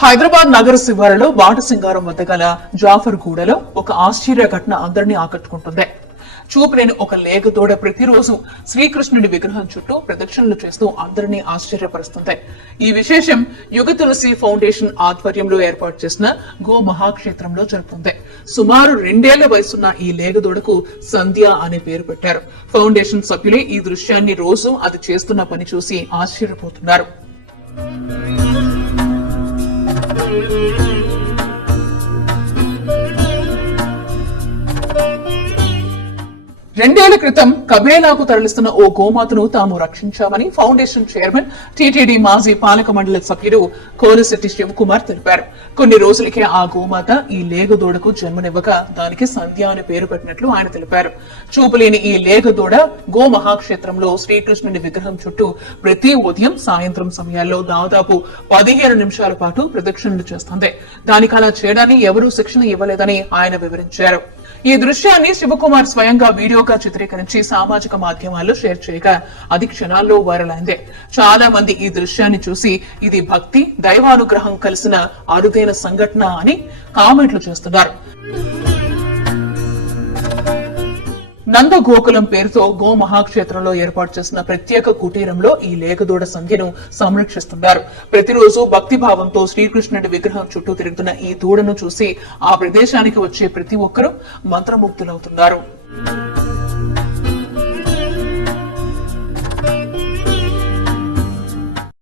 హైదరాబాద్ నగర శివారులో బాటసింగారం వద్ద గల జాఫర్ గూడలో ఒక ఆశ్చర్య ఘటన అందరినీ ఆకట్టుకుంటుంది. చూపలేని ఒక లేగతోడ ప్రతిరోజు శ్రీకృష్ణుడి విగ్రహం చుట్టూ ప్రదక్షిణలు చేస్తూ అందరినీ ఆశ్చర్యపరుస్తుంది. ఈ విశేషం యుగ తులసి ఫౌండేషన్ ఆధ్వర్యంలో ఏర్పాటు చేసిన గో మహాక్షేత్రంలో జరుగుతుంది. సుమారు రెండేళ్ళ వయసున్న ఈ లేగదోడకు సంధ్య అనే పేరు పెట్టారు. ఫౌండేషన్ సభ్యులే ఈ దృశ్యాన్ని రోజు అది చేస్తున్న పని చూసి ఆశ్చర్యపోతున్నారు. రెండేళ్ళ క్రితం కబేలాకు తరలిస్తున్న ఓ గోమాతను తాము రక్షించామని ఫౌండేషన్ చైర్మన్ టీటీడీ మాజీ పాలక మండలి సభ్యుడు కోలశెట్టి శివకుమార్ తెలిపారు. కొన్ని రోజులకే ఆ గోమాత ఈ లేగదూడకు జన్మనివ్వక దానికి సంధ్య అని పేరు పెట్టినట్లు ఆయన తెలిపారు. చూపులేని ఈ లేగదూడ గో మహాక్షేత్రంలో శ్రీకృష్ణుని విగ్రహం చుట్టూ ప్రతి ఉదయం సాయంత్రం సమయాల్లో దాదాపు పదిహేను నిమిషాల పాటు ప్రదక్షిణలు చేస్తుంది. దానికి అలా చేయడాన్ని ఎవరూ శిక్షణ ఇవ్వలేదని ఆయన వివరించారు. ఈ దృశ్యాన్ని శివకుమార్ స్వయంగా వీడియోగా చిత్రీకరించి సామాజిక మాధ్యమాల్లో షేర్ చేయగా అది క్షణాల్లో వైరల్ అయింది. చాలా మంది ఈ దృశ్యాన్ని చూసి ఇది భక్తి దైవానుగ్రహం కలిసిన అరుదైన సంఘటన అని కామెంట్లు చేస్తున్నారు. నందగోకులం పేరుతో గో మహాక్షేత్రంలో ఏర్పాటు చేసిన ప్రత్యేక కుటీరంలో ఈ లేఖదూడ సంఖ్యను సంరక్షిస్తున్నారు. ప్రతిరోజు భక్తి భావంతో శ్రీకృష్ణుడి విగ్రహం చుట్టూ తిరుగుతున్న ఈ దూడను చూసి ఆ ప్రదేశానికి వచ్చే ప్రతి ఒక్కరూ మంత్రముగ్ధులవుతున్నారు.